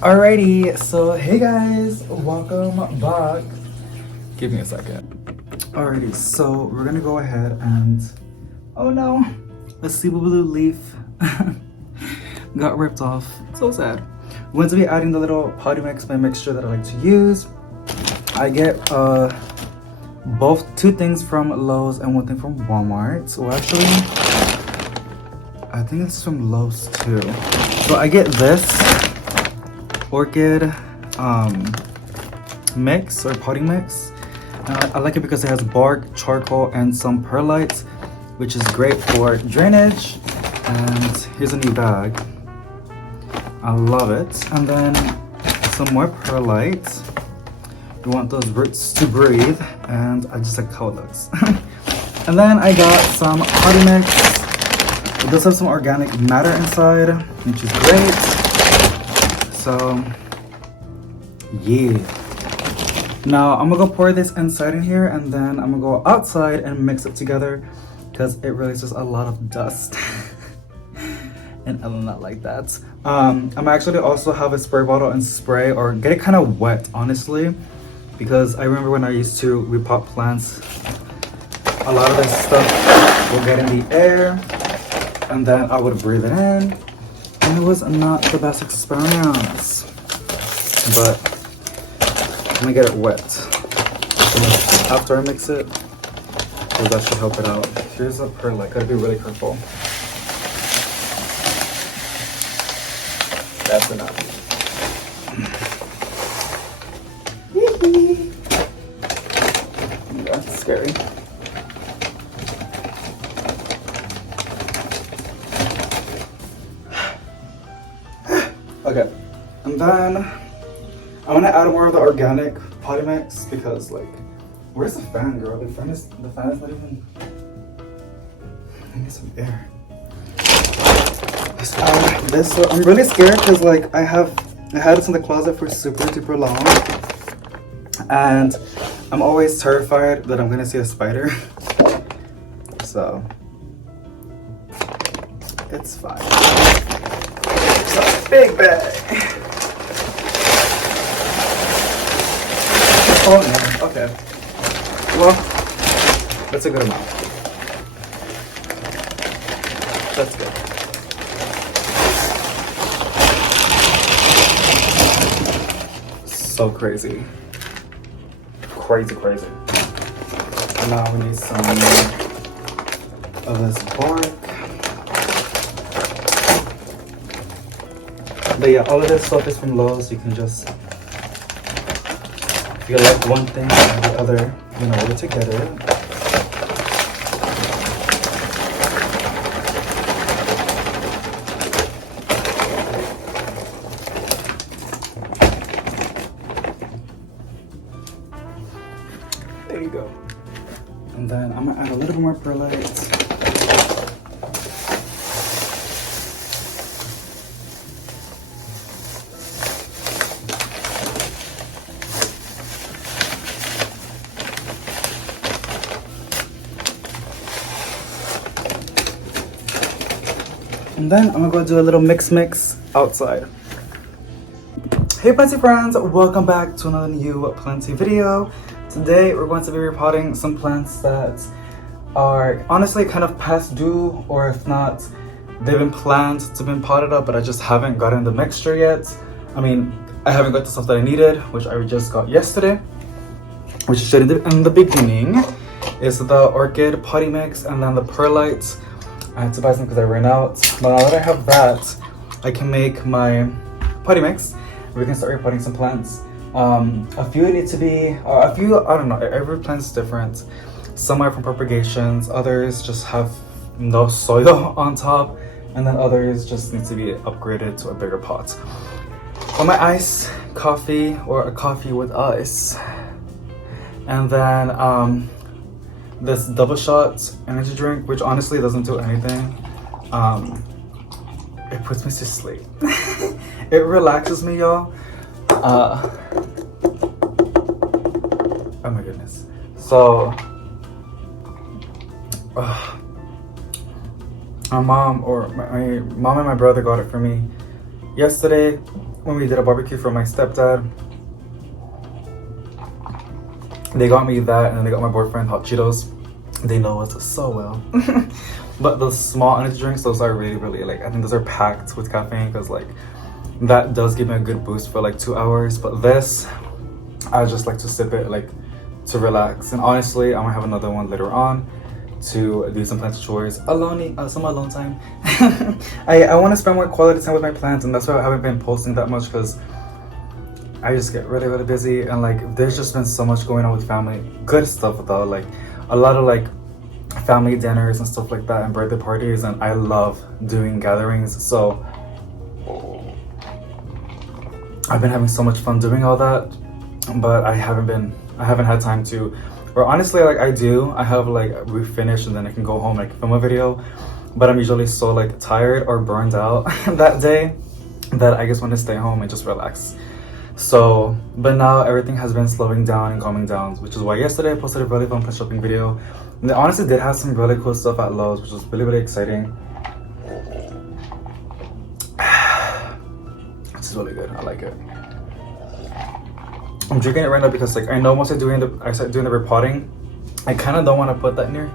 Alrighty, so hey guys, welcome back. Give me a second. Alrighty, so we're gonna go ahead and oh no, a sea blue leaf got ripped off. So sad. We're going to be adding the little potty mix, my mixture that I like to use. I get two things from Lowe's and one thing from Walmart. So actually, I think it's from Lowe's too. So I get this orchid mix or potting mix. I like it because it has bark, charcoal, and some perlite, which is great for drainage. And here's a new bag. I love it. And then some more perlite. You want those roots to breathe, and I just like how it looks. And then I got some potting mix. It does have some organic matter inside, which is great. So yeah, now I'm gonna go pour this inside in here, and then I'm gonna go outside and mix it together because it releases a lot of dust and I do not like that. I'm actually also have a spray bottle and spray or get it kind of wet, honestly, because I remember when I used to repot plants, a lot of this stuff will get in the air and then I would breathe it in. And it was not the best experience, but I'm gonna get it wet after I mix it, because that should help it out. Here's a perlite, gotta be really careful. That's enough. That's scary. Okay, and then I'm gonna add more of the organic potty mix because, like, where's the fan, girl? The fan is not even. I need some air. Let's add this. So I'm really scared because, like, I had this in the closet for super long, and I'm always terrified that I'm gonna see a spider. So it's fine. Big bag. Oh no, okay. Well, that's a good amount. That's good. So crazy. Crazy. And now we need some of this bark. But yeah, all of this stuff is from Lowe's. You can just, if you like one thing and the other, you know, work together. There you go. And then I'm gonna add a little bit more perlite. And then I'm gonna go do a little mix outside. Hey Planty friends, welcome back to another new Planty video. Today we're going to be repotting some plants that are honestly kind of past due, or if not, they've been planned to be potted up, but I just haven't gotten the mixture yet. I mean, I haven't got the stuff that I needed, which I just got yesterday, which I showed in the beginning, is the orchid potty mix and then the perlite. I had to buy some because I ran out. But now that I have that, I can make my potty mix. We can start repotting some plants. A few need to be, I don't know, every plant's different. Some are from propagations, others just have no soil on top, and then others just need to be upgraded to a bigger pot. On my iced coffee, or a coffee with ice. And then this double shot energy drink, which honestly doesn't do anything. It puts me to sleep. It relaxes me, y'all. Oh my goodness. So my mom and my brother got it for me yesterday, when we did a barbecue for my stepdad. They got me that, and then they got my boyfriend hot Cheetos. They know us so well. But the small energy drinks, those are really, really, like, I think those are packed with caffeine, because like that does give me a good boost for like 2 hours. But this, I just like to sip it like to relax. And honestly, I'm gonna have another one later on to do some Planty Chores alone, some alone time. I want to spend more quality time with my plants, and that's why I haven't been posting that much, because I just get really, really busy. And like there's just been so much going on with family. Good stuff though, like a lot of like family dinners and stuff like that, and birthday parties, and I love doing gatherings. So I've been having so much fun doing all that, but I haven't had time to, or honestly, like I have like we finish and then I can go home, like film a video, but I'm usually so like tired or burned out that day that I just want to stay home and just relax. So, but now everything has been slowing down and calming down, which is why yesterday I posted a really fun pet shopping video. And they honestly did have some really cool stuff at Lowe's, which was really, really exciting. This is really good. I like it. I'm drinking it right now because like I know once I start doing the repotting, I kind of don't want to put that near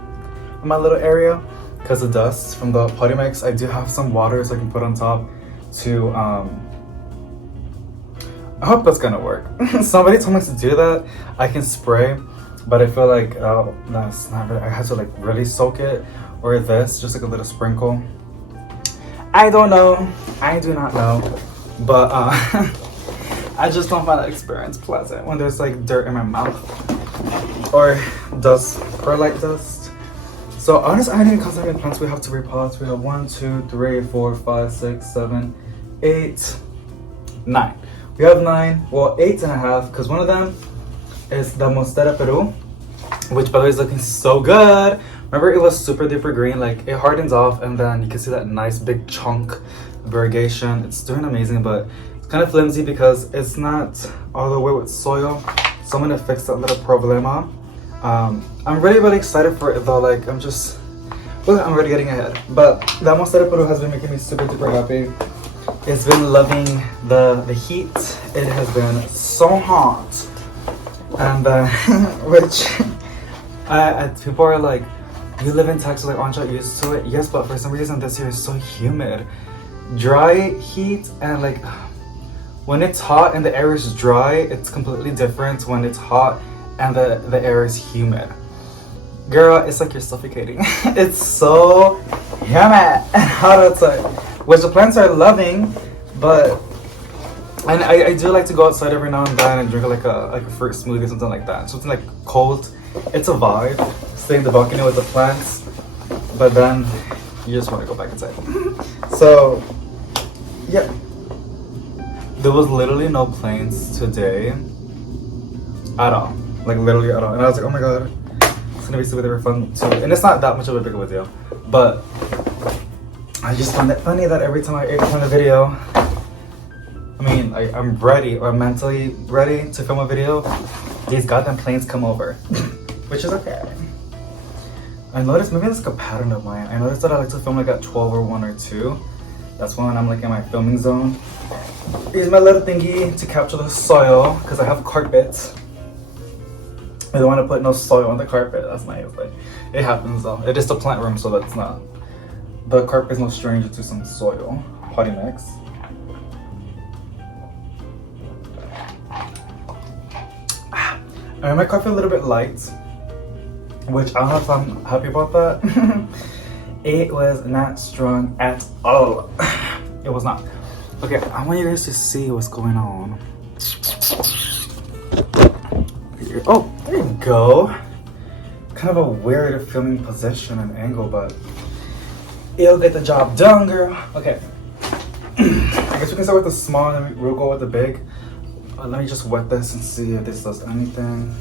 my little area because of dust from the potty mix. I do have some water so I can put on top to I hope that's gonna work. Somebody told me to do that. I can spray, but I feel like that's not really, I have to like really soak it, or this, just like a little sprinkle. I don't know. I do not know. But I just don't find that experience pleasant when there's like dirt in my mouth or dust, perlite dust. So honestly, I didn't even count how many plants we have to repot. We have 1, 2, 3, 4, 5, 6, 7, 8, 9. We have 9, well 8.5, because one of them is the Monstera Peru, which by the way is looking so good. Remember, it was super duper green, like it hardens off, and then you can see that nice big chunk of variegation. It's doing amazing, but it's kind of flimsy because it's not all the way with soil. So I'm gonna fix that little problema. I'm really, really excited for it though. Like I'm already getting ahead. But that Monstera Peru has been making me super duper happy. It's been loving the heat. It has been so hot, and which people are like, you live in Texas, like aren't you used to it? Yes, but for some reason this year is so humid. Dry heat, and like when it's hot and the air is dry, it's completely different when it's hot and the air is humid. Girl, it's like you're suffocating. It's so humid and hot outside, which the plants are loving, but and I do like to go outside every now and then and drink like a fruit smoothie, something like that, something like cold. It's a vibe, stay in the balcony with the plants, but then you just want to go back inside. So yeah, there was literally no planes today at all, like literally at all, and I was like, oh my god, it's gonna be super duper fun too. And it's not that much of a big of a deal, but I just find it funny that every time I film a video, I mean, I'm ready, or mentally ready to film a video, these goddamn planes come over, which is okay. I noticed, maybe that's like a pattern of mine. I noticed that I like to film like at 12 or 1 or 2. That's when I'm like in my filming zone. Use my little thingy to capture the soil, because I have carpet. I don't want to put no soil on the carpet. That's nice. Like, it happens though. It is the plant room, so that's not. The carpet is no stranger to some soil. Potty mix. I made my coffee a little bit light, which I don't know if I'm happy about that. It was not strong at all. It was not. Okay, I want you guys to see what's going on. Oh, there you go. Kind of a weird filming position and angle, but it'll get the job done, girl. Okay. I guess we can start with the small and then we'll go with the big. Let me just wet this and see if this does anything.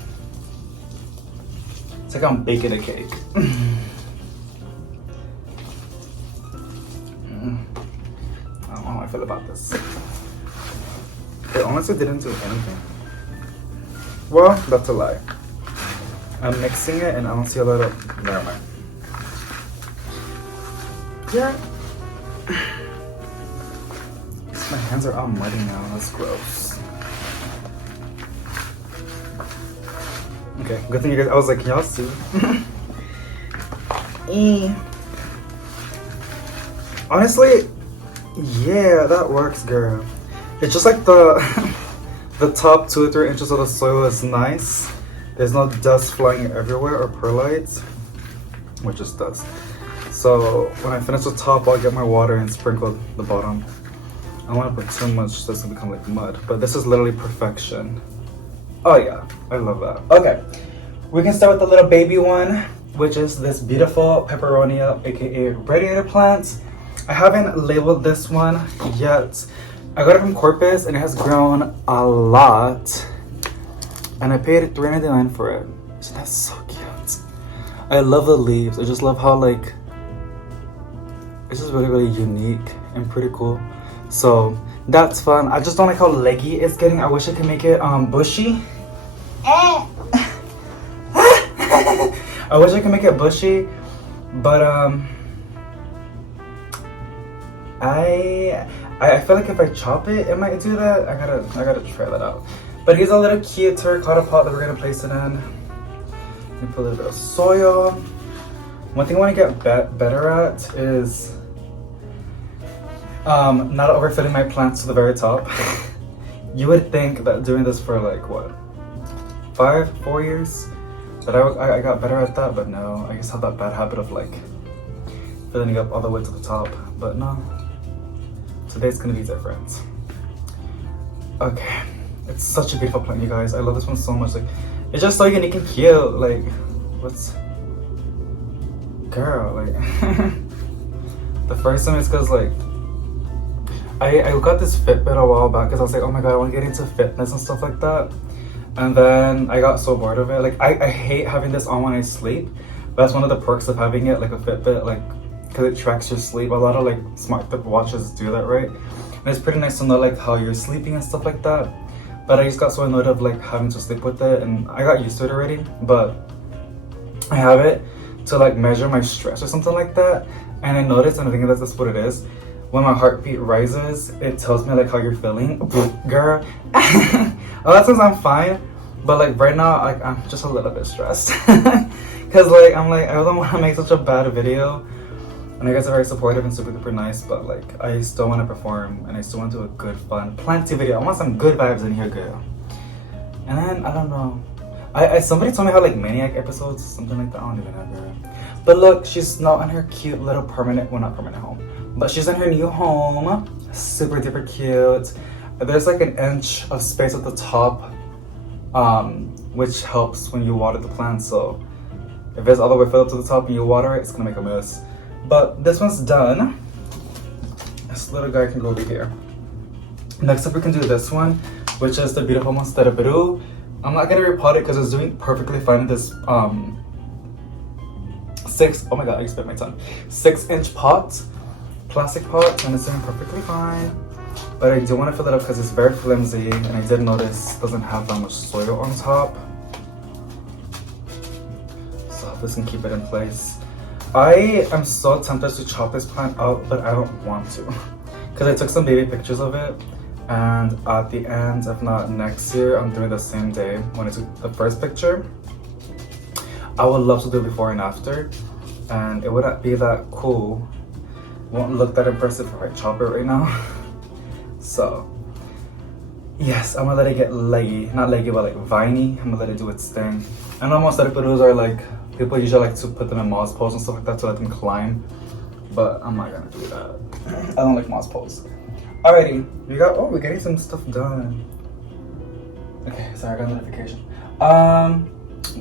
It's like I'm baking a cake. I don't know how I feel about this. It honestly didn't do anything. Well, that's a lie. I'm mixing it and I don't see a lot of... Never mind. Yeah. My hands are all muddy now. That's gross. Okay, good thing you guys. I was like, can y'all see? Honestly, yeah, that works, girl. It's just like the the top 2 or 3 inches of the soil is nice. There's no dust flying everywhere or perlite, which is dust. So when I finish the top, I'll get my water and sprinkle the bottom. I don't want to put too much so it's gonna become like mud, but this is literally perfection. Oh yeah, I love that. Okay, we can start with the little baby one, which is this beautiful peperonia, aka radiator plant. I haven't labeled this one yet. I got it from Corpus and it has grown a lot. And I paid $3.99 for it. So that's so cute. I love the leaves. I just love how like, it's just really, really unique and pretty cool. So that's fun. I just don't like how leggy it's getting. I wish I could make it bushy. I wish I could make it bushy, but I feel like if I chop it, it might do that. I gotta try that out. But here's a little cute terracotta pot that we're gonna place it in. We put a little bit of soil. One thing I want to get better at is not overfilling my plants to the very top. You would think that doing this for like what, 4 years, that I got better at that, but no. I just have that bad habit of like filling it up all the way to the top. But no, today's gonna be different. Okay, it's such a beautiful plant, you guys. I love this one so much. Like, it's just so unique and cute. Like, what's, girl, like the first time is because like I got this Fitbit a while back because I was like, oh my god, I want to get into fitness and stuff like that. And then I got so bored of it. Like, I hate having this on when I sleep, but that's one of the perks of having it, like a Fitbit, like, because it tracks your sleep. A lot of like smart watches do that, right? And it's pretty nice to know like how you're sleeping and stuff like that. But I just got so annoyed of like having to sleep with it, and I got used to it already. But I have it to like measure my stress or something like that. And I noticed, and I think that's what it is, when my heartbeat rises, it tells me like how you're feeling. Girl, a lot of times I'm fine, but like right now, like I'm just a little bit stressed. Cause like I'm like, I don't want to make such a bad video. And you guys are very supportive and super duper nice, but like I still want to perform and I still want to do a good, fun, plenty video. I want some good vibes in here, girl. And then I don't know. Somebody told me how like Maniac episodes, something like that. I don't even know, girl. But look, she's not in her cute little permanent, well, not permanent home, but she's in her new home. Super duper cute. There's like an inch of space at the top, which helps when you water the plant. So if it's all the way filled up to the top and you water it, it's gonna make a mess. But this one's done. This little guy can go over here. Next up, we can do this one, which is the beautiful Monstera Peru. I'm not gonna repot it because it's doing perfectly fine in this oh my god, I just bit my tongue. 6-inch pot, plastic pot, and it's doing perfectly fine. But I do want to fill it up because it's very flimsy, and I did notice it doesn't have that much soil on top. So this can keep it in place. I am so tempted to chop this plant out, but I don't want to. Because I took some baby pictures of it, and at the end, if not next year, I'm doing the same day when I took the first picture. I would love to do before and after, and it wouldn't be that cool. Won't look that impressive if I chop it right now. So, yes, I'm gonna let it get leggy. Not leggy, but like viney. I'm gonna let it do its thing. I know most other Perus are like, people usually like to put them in moss poles and stuff like that to let them climb, but I'm not gonna do that. I don't like moss poles. Alrighty, we're getting some stuff done. Okay, sorry, I got a notification.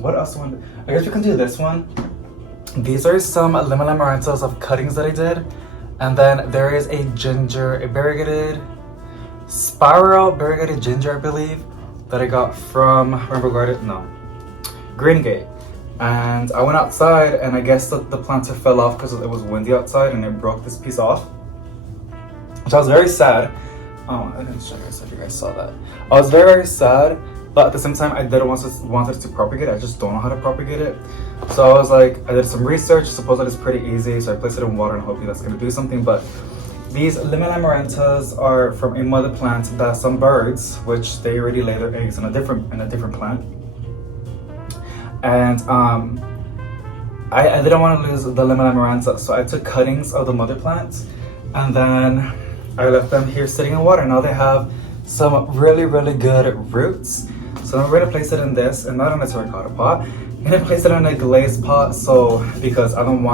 What else do I want? I guess we can do this one. These are some lemon amaranthos of cuttings that I did, and then there is a variegated ginger, I believe, that I got from Green Gate. And I went outside, and I guess the planter fell off because it was windy outside, and it broke this piece off. So I was very sad. Oh, I didn't show you guys if you guys saw that. I was very, very sad, but at the same time, I didn't want it to propagate it. I just don't know how to propagate it. So I was like, I did some research. Suppose that it's pretty easy. So I placed it in water, and hopefully that's gonna do something. But These lemon amaranthus are from a mother plant that some birds, which they already lay their eggs in a different plant. And I didn't want to lose the lemon amaranthus, so I took cuttings of the mother plant and then I left them here sitting in water. Now they have some really good roots. So I'm going to place it in this, and not in a terracotta pot. I'm going to place it in a glazed pot, so because I'm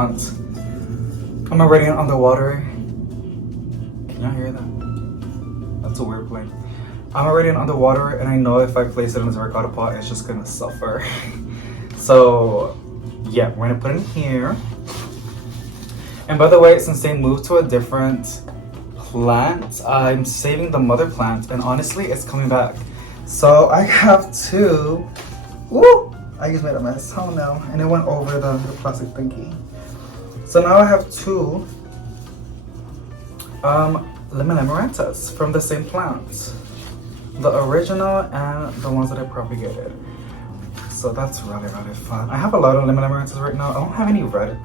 already underwater. Can y'all hear that? That's a weird plane. I'm already in underwater, and I know if I place it in a terracotta pot, it's just gonna suffer. So yeah, we're gonna put it in here. And by the way, since they moved to a different plant, I'm saving the mother plant, and honestly, it's coming back. So I have two. Woo! I just made a mess. Oh no! And it went over the plastic thingy. So now I have two lemon amaranthus from the same plant, the original and the ones that I propagated. So that's really fun. I have a lot of lemon amaranthus right now. I don't have any red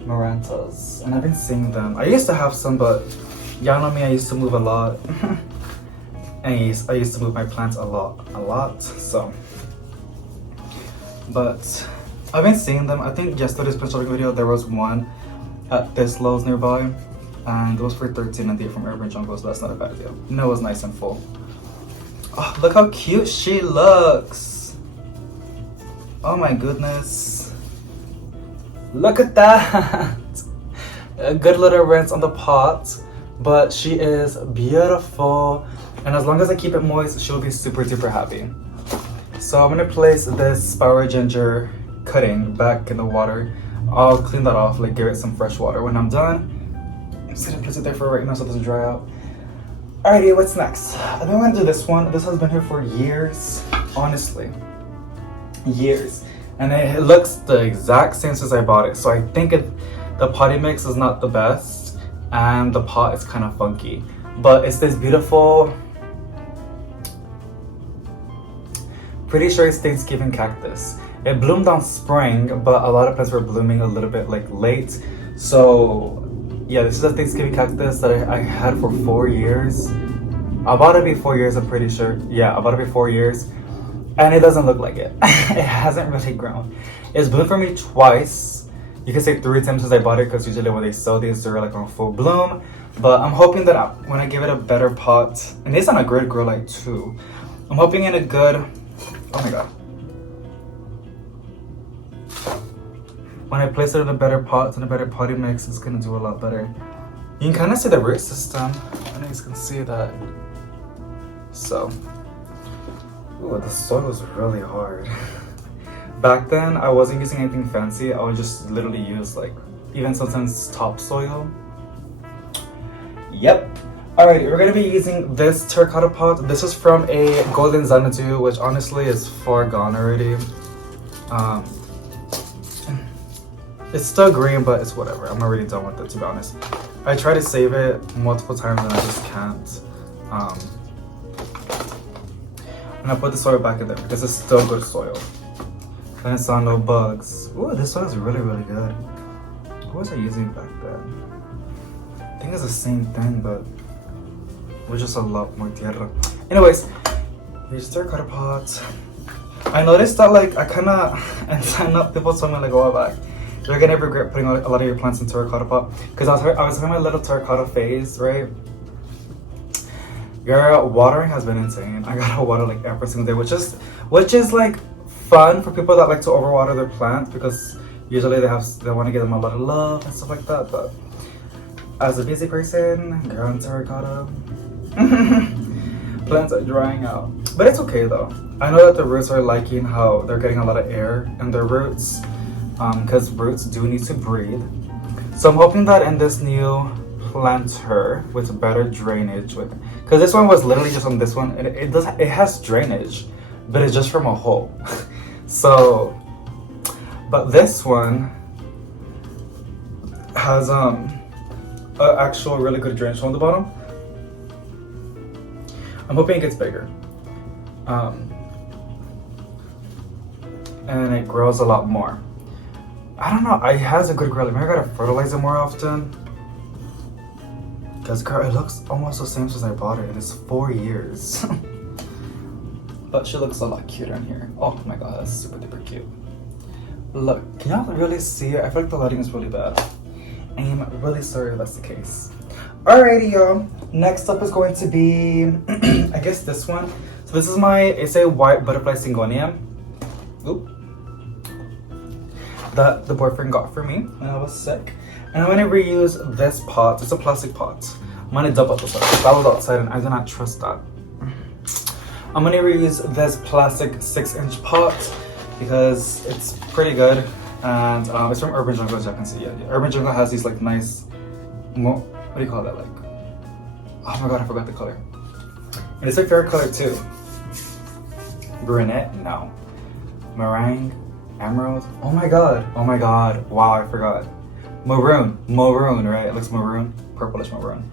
amaranthus, and I've been seeing them. I used to have some, but y'all know me, I used to move a lot. And I used to move my plants a lot. So, but I've been seeing them. I think yesterday's special video there was one at this Lowe's nearby, and it was for $13.98 from Urban Jungle, so that's not a bad deal. And it was nice and full. Oh, look how cute she looks. Oh my goodness. Look at that. A good little rinse on the pot, but she is beautiful. And as long as I keep it moist, she'll be super duper happy. So I'm gonna place this spiral ginger cutting back in the water. I'll clean that off, like give it some fresh water when I'm done. I'm just gonna place it there for right now so it doesn't dry out. Alrighty, what's next? I think I'm gonna do this one. This has been here for years, honestly. Years. And it looks the exact same since I bought it. So I think the potty mix is not the best and the pot is kind of funky. But it's this beautiful, pretty sure it's Thanksgiving cactus. It bloomed on spring, but a lot of plants were blooming a little bit like late. So yeah, this is a Thanksgiving cactus that I had for 4 years. About to be 4 years, I'm pretty sure. Yeah, about to be 4 years. And it doesn't look like it. It hasn't really grown. It's bloomed for me twice. You can say 3 times since I bought it, because usually when they sell these, they're like on full bloom. But I'm hoping that when I give it a better pot, and it's on a grid grow light too. I'm hoping in a good, oh my god. When I place it in a better pot and a better potting mix, it's gonna do a lot better. You can kind of see the root system. I don't know if you can see that. So, ooh, the soil is really hard. Back then, I wasn't using anything fancy. I would just literally use like, even sometimes topsoil. Yep. Alright, we're gonna be using this terracotta pot. This is from a Golden Xanadu, which honestly is far gone already. It's still green, but it's whatever. I'm already done with it, to be honest. I try to save it multiple times and I just can't. I'm gonna put the soil back in there because it's still good soil. And it's on no bugs. Ooh, this soil is really good. What was I using back then? I think it's the same thing, but with just a lot more tierra. Anyways, here's the terracotta pot. I noticed that like I kinda, and not people told me like a while back, you're gonna regret putting a lot of your plants in terracotta pot. Because I was having my little terracotta phase, right? Your watering has been insane. I gotta water like every single day, which is like fun for people that like to overwater their plants, because usually they want to give them a lot of love and stuff like that. But as a busy person, girl in terracotta, plants are drying out. But it's okay though. I know that the roots are liking how they're getting a lot of air in their roots, because roots do need to breathe. So I'm hoping that in this new planter with better drainage, because this one was literally just on this one, and it has drainage, but it's just from a hole. So, but this one has an actual really good drainage hole on the bottom. I'm hoping it gets bigger. And it grows a lot more. I don't know, it has a good growth. Maybe I gotta fertilize it more often. Because girl, it looks almost the same since I bought it. It's 4 years. But she looks a lot cuter in here. Oh my god, that's super duper cute. Look, can y'all really see it? I feel like the lighting is really bad. I am really sorry if that's the case. Alrighty, y'all. Next up is going to be, I guess this one. So this is it's a white butterfly syngonium. Oop. That the boyfriend got for me when I was sick. And I'm gonna reuse this pot. It's a plastic pot. I'm gonna double this up. That was outside and I do not trust that. I'm gonna reuse this plastic 6-inch pot because it's pretty good. And it's from Urban Jungle, as you can see. Yeah, Urban Jungle has these like nice, what do you call that? Like, oh my god, I forgot the color. And it's my favorite color too. Brunette? No. Meringue? Emerald? Oh my god. Oh my god. Wow, I forgot. Maroon. Maroon, right? It looks maroon. Purplish maroon.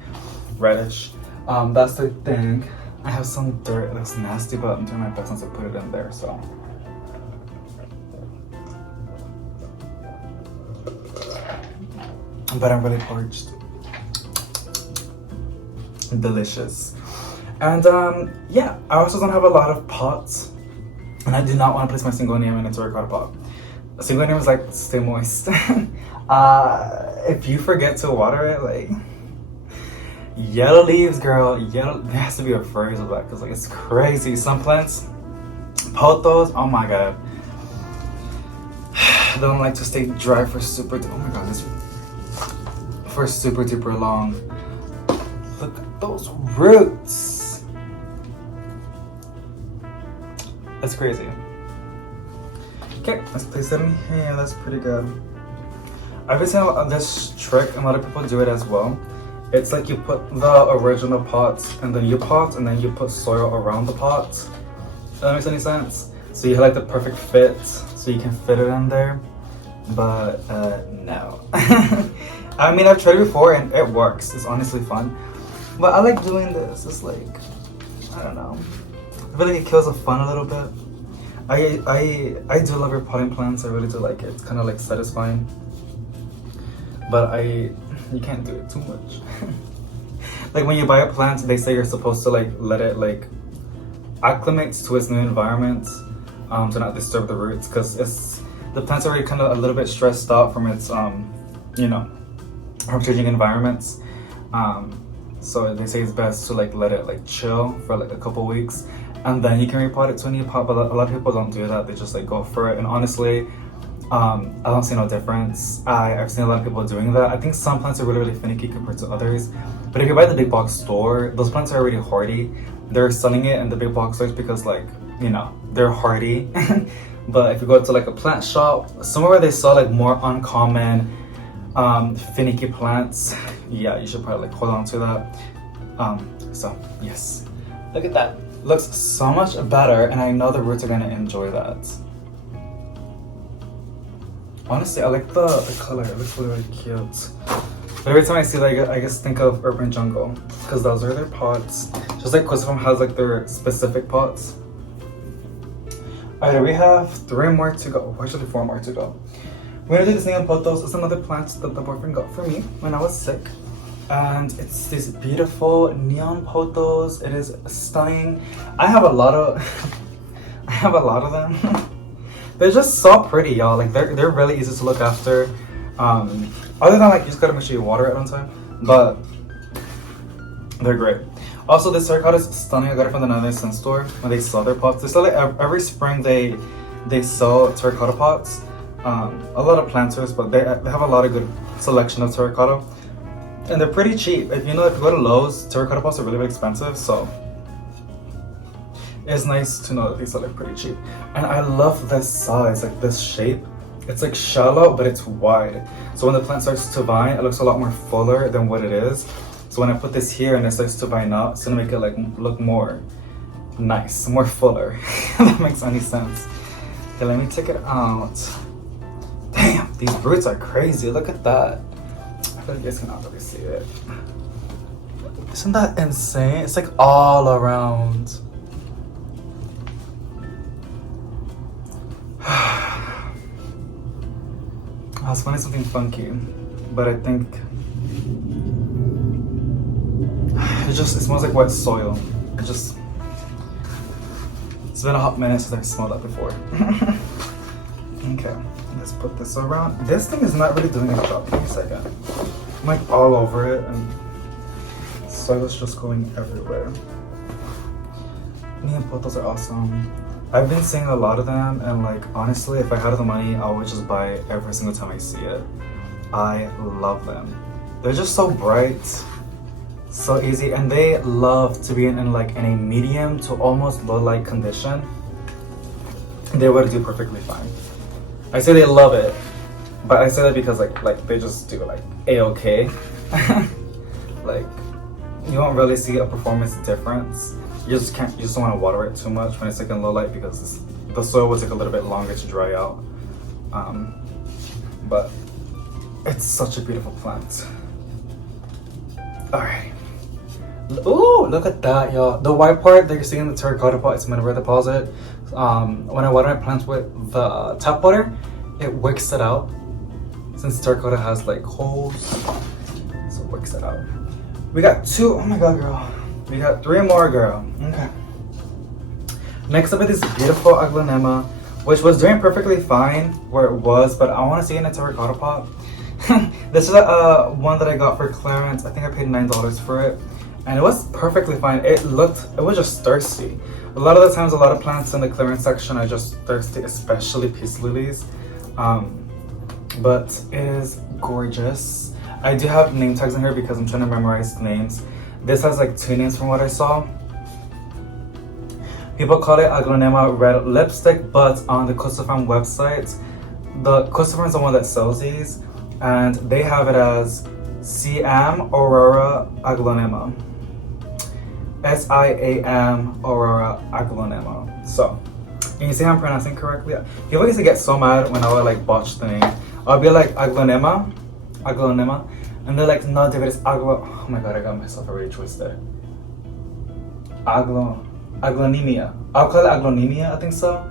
Reddish. That's the thing. I have some dirt. It looks nasty, but I'm doing my best not to put it in there, so. But I'm really parched. Delicious. And yeah, I also don't have a lot of pots. And I do not want to place my syngonium in a terracotta pot. Syngonium is like, stay moist. If you forget to water it, like, yellow leaves, girl, yellow, there has to be a phrase of that, because like, it's crazy. Some plants, pothos, oh my god. They don't like to stay dry for super, oh my god, for super duper long. Look at those roots. That's crazy. Okay, let's place it in here. That's pretty good. I've been seeing this trick, and a lot of people do it as well. It's like you put the original pot in the new pot, and then you put soil around the pot. If that makes any sense? So you have like the perfect fit, so you can fit it in there. But no. I mean, I've tried it before, and it works. It's honestly fun. But I like doing this. It's like, I don't know. I feel like it kills the fun a little bit. I do love repotting plants. I really do like it. It's kind of like satisfying. But you can't do it too much. Like when you buy a plant, they say you're supposed to like let it like acclimate to its new environment, to not disturb the roots, because the plant's already kind of a little bit stressed out from its you know, from changing environments. So they say it's best to like let it like chill for like a couple weeks, and then you can repot it to a new pot. But a lot of people don't do that. They just like go for it. And honestly, I don't see no difference. I've seen a lot of people doing that. I think some plants are really, really finicky compared to others. But if you buy the big box store, those plants are already hardy. They're selling it in the big box stores because, like, you know, they're hardy. But if you go to like a plant shop, somewhere where they sell like more uncommon, finicky plants, yeah, you should probably like hold on to that. So yes, look at that. Looks so much better, and I know the roots are gonna enjoy that. Honestly, I like the color. It looks really, really cute. But every time I see that, I just think of Urban Jungle, because those are their pots. Just like Custom has like their specific pots. Alright, we have 3 more to go. Actually, 4 more to go. We're gonna do this neon pothos. It's another plant that the boyfriend got for me when I was sick. And it's these beautiful neon pothos. It is stunning. I have a lot of them. They're just so pretty, y'all. Like they're really easy to look after. Other than like you just gotta make sure you water it on time. But they're great. Also, this terracotta is stunning. I got it from the 99-cent store when they sell their pots. They sell it every spring. They sell terracotta pots. A lot of planters, but they have a lot of good selection of terracotta, and they're pretty cheap. If you go to Lowe's, terracotta pots are really, really expensive. So it's nice to know that these are like pretty cheap. And I love this size, like this shape. It's like shallow, but it's wide. So when the plant starts to vine, it looks a lot more fuller than what it is. So when I put this here and it starts to vine out, it's gonna make it like look more nice, more fuller. If that makes any sense. Okay, let me take it out. Damn, these roots are crazy. Look at that. I feel like you guys cannot really see it. Isn't that insane? It's like all around. I was finding something funky, but I think it smells like wet soil. It's been a hot minute since I've smelled that before. Okay, let's put this around. This thing is not really doing its job. Give me a second. I'm like all over it and soil is just going everywhere. Neon potos are awesome. I've been seeing a lot of them, and like honestly, if I had the money, I would just buy it every single time I see it. I love them. They're just so bright, so easy, and they love to be in like in a medium to almost low light condition. They would do perfectly fine. I say they love it, but I say that because like they just do like a-okay. Like you won't really see a performance difference. You just don't want to water it too much when it's like in low light because the soil will take a little bit longer to dry out. But it's such a beautiful plant. Alright. Ooh, look at that, y'all. The white part that you're seeing in the terracotta pot is mineral deposit. When I water my plants with the tap water, it wicks it out. Since terracotta has like holes, so it wicks it out. We got 2. Oh my god, girl. We got 3 more, girl. Okay. Next up is this beautiful aglonema, which was doing perfectly fine where it was, but I want to see it in a terracotta pot. This is one that I got for clearance. I think I paid $9 for it, and it was perfectly fine. It was just thirsty. A lot of the times, a lot of plants in the clearance section are just thirsty, especially peace lilies. But it is gorgeous. I do have name tags in here because I'm trying to memorize the names. This has like 2 names from what I saw. People call it aglonema red lipstick, but on the Costa Farm website, the Costa Farm is the one that sells these, and they have it as Siam Aurora Aglonema. Siam Aurora Aglonema. So, can you see how I'm pronouncing correctly? People used to get so mad when I would like botch the name. I'll be like aglonema, and they're like, no, David, it's aglo. Oh my god, I got myself already twisted. Aglonemia. I'll call it aglonemia, I think so.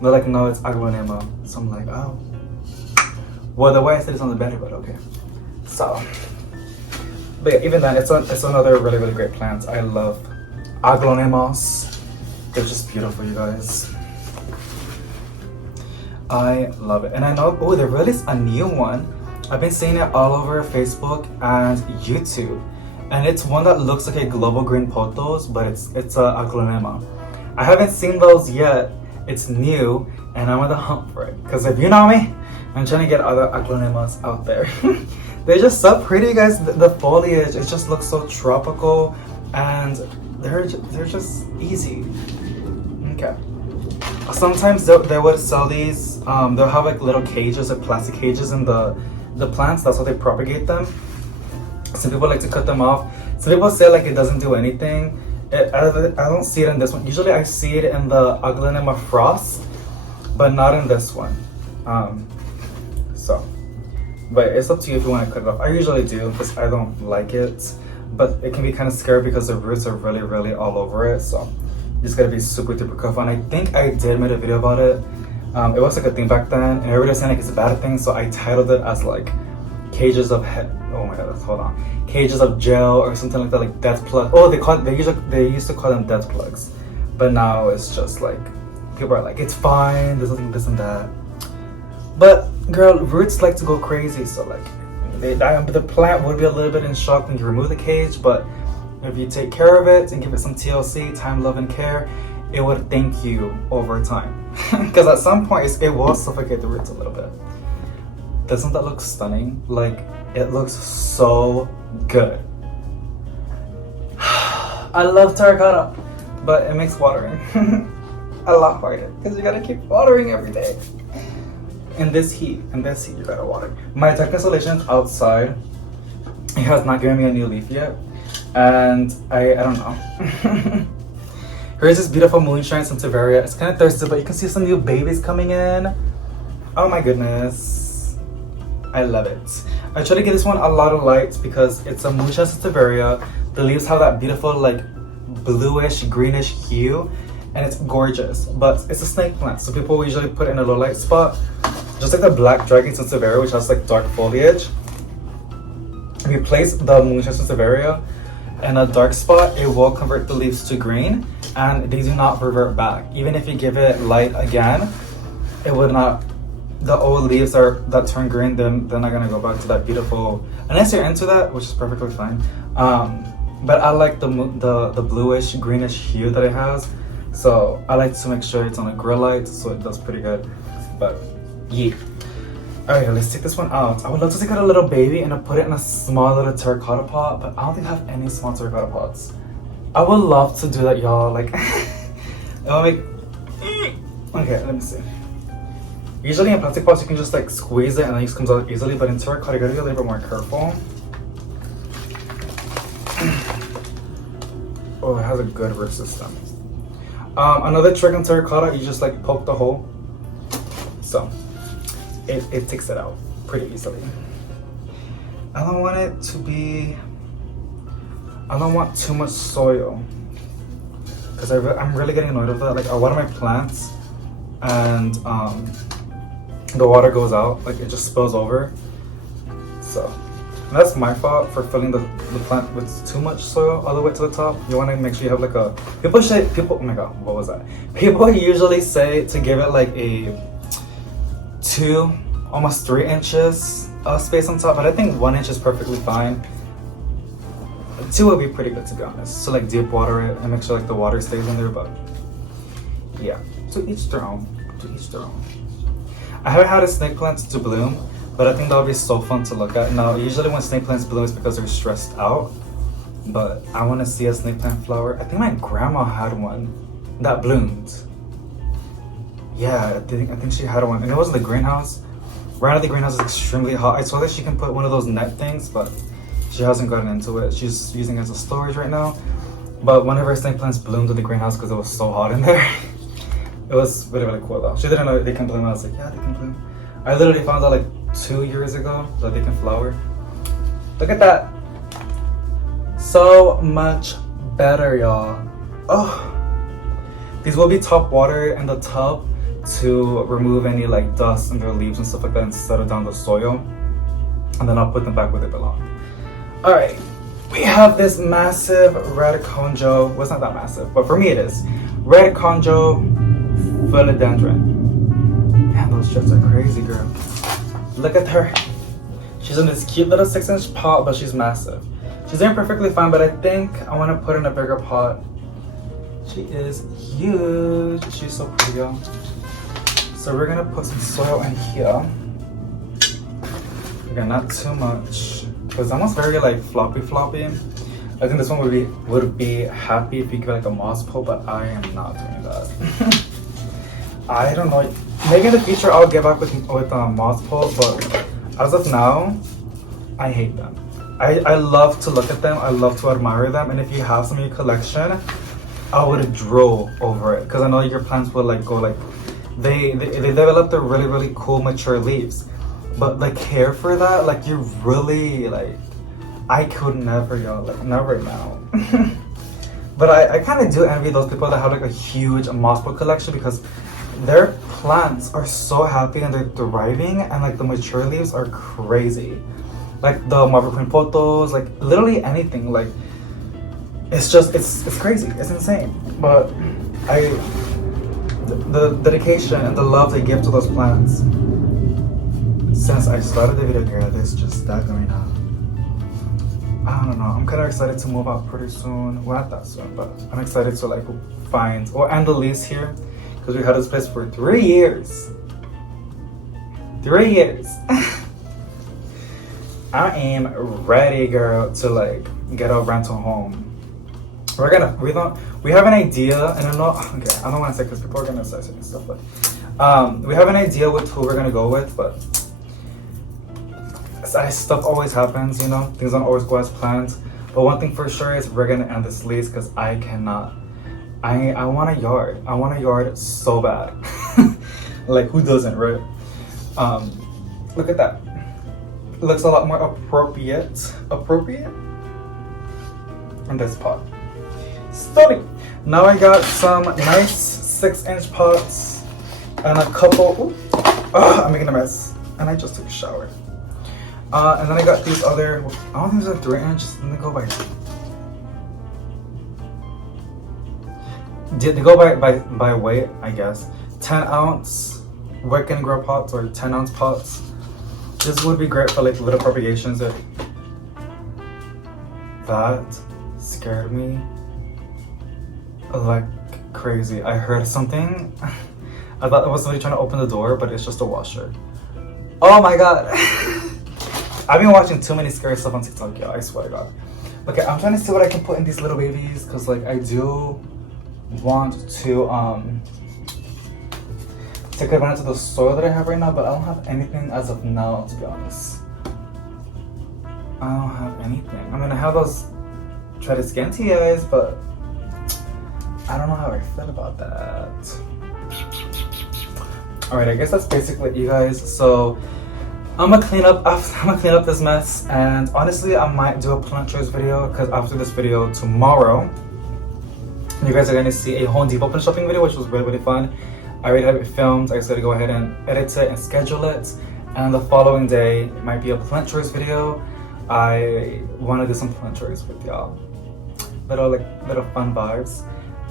They're like, no, it's aglonema. So I'm like, oh. Well, the way I said it's on the better, but okay. So, but yeah, even then, it's another really, really great plant. I love aglonemas. They're just beautiful, you guys. I love it. And I know, oh, they released a new one. I've been seeing it all over Facebook and YouTube. And it's one that looks like a global green pothos, but it's a aglonema. I haven't seen those yet. It's new, and I'm on the hunt for it. Because if you know me, I'm trying to get other aglonemas out there. They're just so pretty, guys. The foliage, it just looks so tropical, and they're just easy. Okay. Sometimes they would sell these. They'll have like little cages, like plastic cages in the plants. That's how they propagate them. Some people like to cut them off. Some people say like it doesn't do anything. I don't see it in this one. Usually I see it in the aglonema frost, but not in this one. But it's up to you if you want to cut it off. I usually do because I don't like it, but it can be kind of scary because the roots are really, really all over it. So you just gotta be super duper careful. And I think I did make a video about it. It was like a thing back then, and everybody was saying like it's a bad thing. So I titled it as like cages of oh my god, hold on, cages of gel or something like that, like death plug. Oh, they used to call them death plugs, but now it's just like people are like it's fine. There's nothing this and that. But girl, roots like to go crazy, so like the plant would be a little bit in shock when you remove the cage, but if you take care of it and give it some TLC, time, love, and care, it would thank you over time. Because at some point it will suffocate the roots a little bit. Doesn't that look stunning? Like, it looks so good. I love terracotta, but it makes watering a lot harder because you gotta keep watering every day. In this heat, you gotta water. My tech installation is outside. It has not given me a new leaf yet, and I don't know. Here's this beautiful moonshine Sansevieria. It's kind of thirsty, but you can see some new babies coming in. Oh my goodness, I love it. I try to give this one a lot of light because it's a moonshine Sansevieria. The leaves have that beautiful like bluish greenish hue, and it's gorgeous. But it's a snake plant, so people usually put it in a low light spot. Just like the black dragon Sansevieria, which has like dark foliage. We place the moonshine Sansevieria, in a dark spot, it will convert the leaves to green, and they do not revert back. Even if you give it light again, it would not. The old leaves that turn green, then they're not gonna go back to that beautiful. Unless you're into that, which is perfectly fine. But I like the bluish greenish hue that it has, so I like to make sure it's on a grill light, so it does pretty good. But yeah. Alright, let's take this one out. I would love to take out a little baby and put it in a small little terracotta pot, but I don't think I have any small terracotta pots. I would love to do that, y'all. Like, it will make. Okay, let me see. Usually in plastic pots, you can just like squeeze it and it just comes out easily, but in terracotta, you gotta be a little bit more careful. Oh, it has a good root system. Another trick in terracotta, you just like poke the hole. So it takes it out pretty easily. I don't want it to be. I don't want too much soil because I'm really getting annoyed with that. Like I water my plants and the water goes out, like it just spills over. So that's my fault for filling the plant with too much soil all the way to the top. You want to make sure you have like a people. Oh my god, what was that? People usually say to give it like a 2, almost 3 inches of space on top, but I think 1 inch is perfectly fine. 2 would be pretty good, to be honest. So like deep water it and make sure like the water stays in there. But yeah, to each their own. To each their own. I haven't had a snake plant to bloom, but I think that would be so fun to look at. Now, usually when snake plants bloom, it's because they're stressed out. But I want to see a snake plant flower. I think my grandma had one that bloomed. Yeah, I think she had one, and it was in the greenhouse. Right now, the greenhouse is extremely hot. I told her she can put one of those net things, but she hasn't gotten into it. She's using it as a storage right now. But one of her snake plants bloomed in the greenhouse because it was so hot in there. It was really, really cool though. She didn't know they can bloom. I was like, yeah, they can bloom. I literally found out like 2 years ago that they can flower. Look at that. So much better, y'all. Oh, these will be top watered in the tub to remove any like dust and their leaves and stuff like that and settle down the soil. And then I'll put them back where they belong. All right, we have this massive red conjo. Well, it's not that massive, but for me it is. Red conjo philodendron. Damn, those strips are crazy, girl. Look at her. She's in this cute little 6-inch pot, but she's massive. She's doing perfectly fine, but I think I want to put her in a bigger pot. She is huge. She's so pretty, y'all. So we're gonna put some soil in here. Again, not too much. It's almost very like floppy. I think this one would be happy if you give it like a moss pole, but I am not doing that. I don't know. Maybe in the future I'll get back with moss poles, but as of now, I hate them. I love to look at them. I love to admire them, and if you have some in your collection, I would drool over it because I know your plants will like go like they develop the really, really cool mature leaves. But like care for that, like you really like, I could never, y'all, like never now. But I kind of do envy those people that have like a huge moss pole collection because their plants are so happy and they're thriving, and like the mature leaves are crazy. Like the Marble Queen photos, like literally anything. Like it's just it's crazy, it's insane. But the dedication and the love they give to those plants. Since I started the video, girl, there's just staggering up. I don't know. I'm kind of excited to move out pretty soon. Well, not that soon, but I'm excited to like find or end the lease here because we had this place for 3 years. 3 years. I am ready, girl, to like get a rental home. We have an idea, and I don't want to say because people are gonna say certain stuff, but we have an idea with who we're gonna go with, but stuff always happens, you know, things don't always go as planned. But one thing for sure is we're gonna end this lease because I cannot. I want a yard. I want a yard so bad. Like who doesn't, right? Look at that. It looks a lot more appropriate in this pot. Stunning. Now I got some nice 6-inch pots and a couple. I'm making a mess, and I just took a shower. And then I got these other, I don't think these are 3 inches. Let me go by. They go by weight, I guess. 10-ounce wick and grow pots or 10-ounce pots. This would be great for like little propagations. That scared me like crazy. I heard something. I thought it was somebody trying to open the door, but it's just a washer. Oh my god. I've been watching too many scary stuff on TikTok, y'all. I swear to god. Okay, I'm trying to see what I can put in these little babies, because like I do want to take advantage of the soil that I have right now, but I don't have anything as of now, to be honest. I don't have anything. I mean, I have those treaded scanty eyes, but I don't know how I feel about that. Alright, I guess that's basically it, you guys. So I'm gonna clean up this mess, and honestly I might do a Planty Chores video, because after this video tomorrow you guys are gonna see a Home Depot shopping video, which was really fun. I already have it filmed. I just gotta go ahead and edit it and schedule it, and the following day it might be a Planty Chores video. I want to do some Planty Chores with y'all, little fun vibes,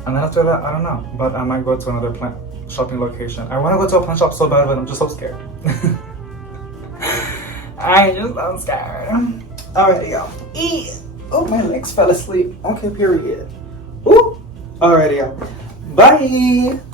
and then after that I don't know, but I might go to another plant shopping location. I want to go to a plant shop so bad, but I'm just so scared. I'm scared. Alrighty, y'all. Oh, my legs fell asleep. Okay, period. Ooh. Alrighty, y'all. Bye.